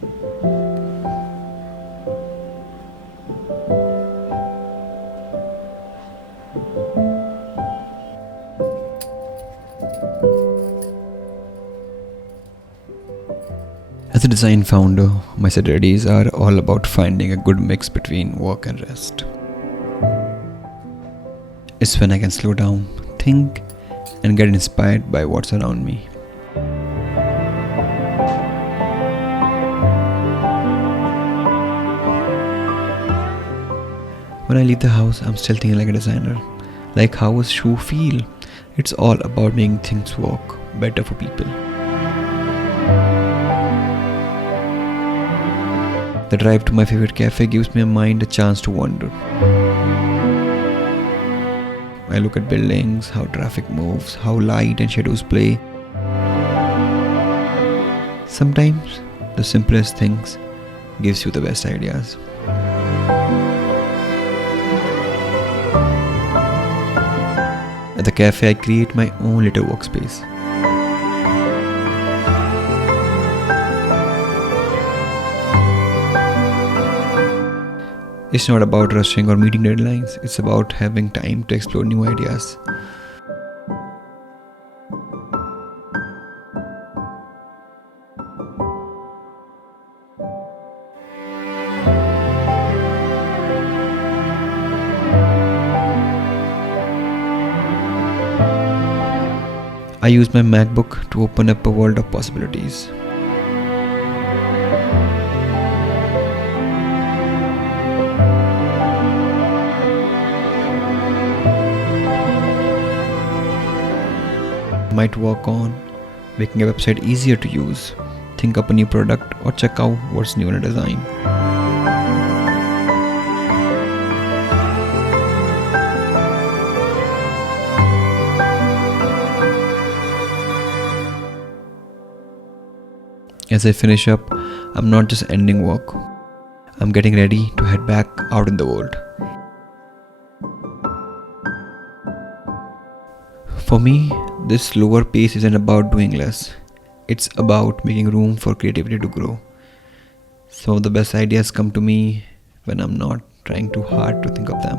As a design founder, my Saturdays are all about finding a good mix between work and rest. It's when I can slow down, think, and get inspired by what's around me. When I leave the house, I'm still thinking like a designer. Like how a shoe feel? It's all about making things work better for people. The drive to my favorite cafe gives my mind a chance to wander. I look at buildings, how traffic moves, how light and shadows play. Sometimes the simplest things gives you the best ideas. At the cafe, I create my own little workspace. It's not about rushing or meeting deadlines, it's about having time to explore new ideas. I use my MacBook to open up a world of possibilities. Might work on making a website easier to use, think up a new product, or check out what's new in a design. As I finish up, I'm not just ending work, I'm getting ready to head back out in the world. For me, this slower pace isn't about doing less. It's about making room for creativity to grow. Some of the best ideas come to me when I'm not trying too hard to think of them.